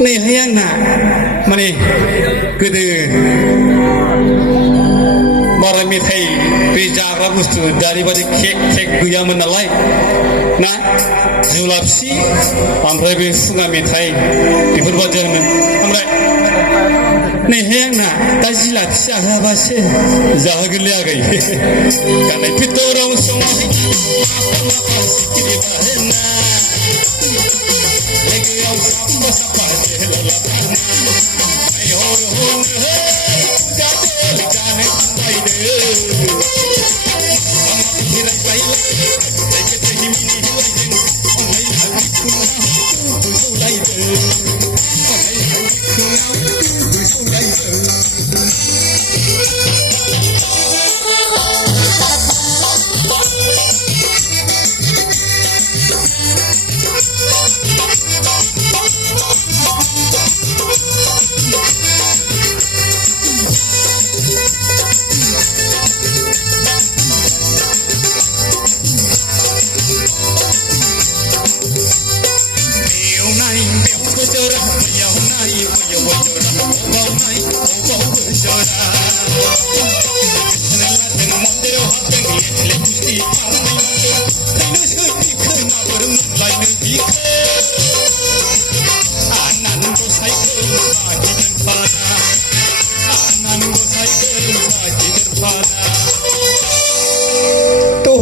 Nih hayang nak, mana? Kede, bara mithai bejar mustu daripada kek gaya menalai, nah julapsi, amrai besunga mithai di berbajar men, amrai. Nih hayang nak, tajilat siapa bahasa, jahagelia gay, karena itu orang semua apa sikit bahana.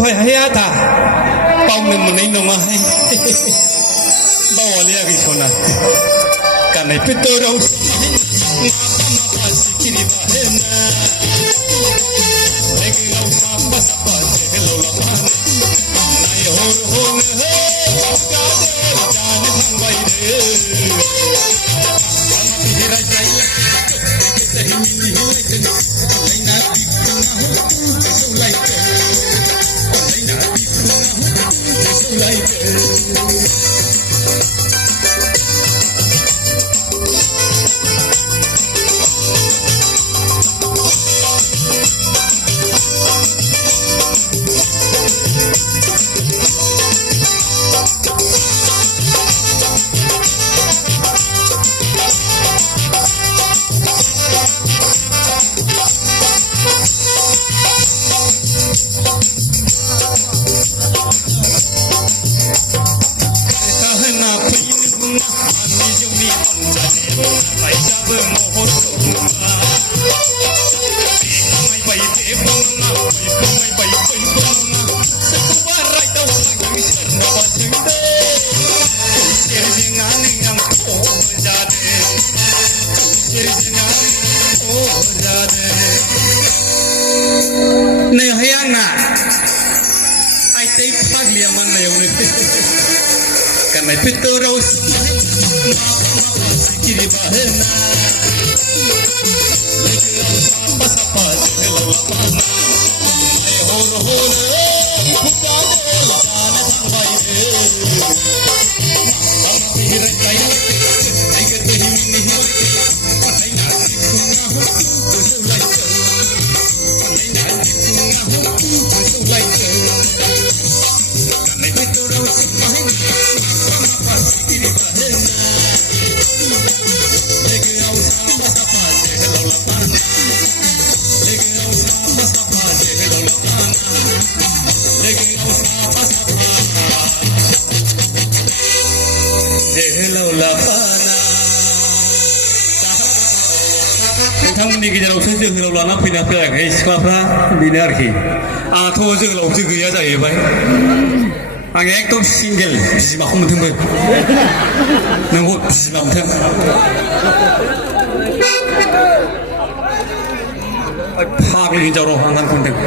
Hayata, pau memening nama hai, bawa lihat kisona, karena itu terus, apa sikit bahena, lagi apa sapa hello lapan, naik hor jangan sampai deh, kalau tidak jaya, kita ini lain nanti mulai. Nih hayang nak, ay tay pagliaman na yung karena itu terus kiri bahena, apa sapa hello lapan, ay hor bukan jangan sampai pikiran kaya, ay ketemu ini, ay nanti नोंथांमोननि गेजेरावसो जोहोलाव लाना फैना फैयाखै सिख्लाफ्रा बेनो आरोखि आंथ' जोहोलावसो गैया जाहैबाय Anh em tôi single gì mà không thương mình nên một gì mà không thương 파악을 인자로 한간 콘텐츠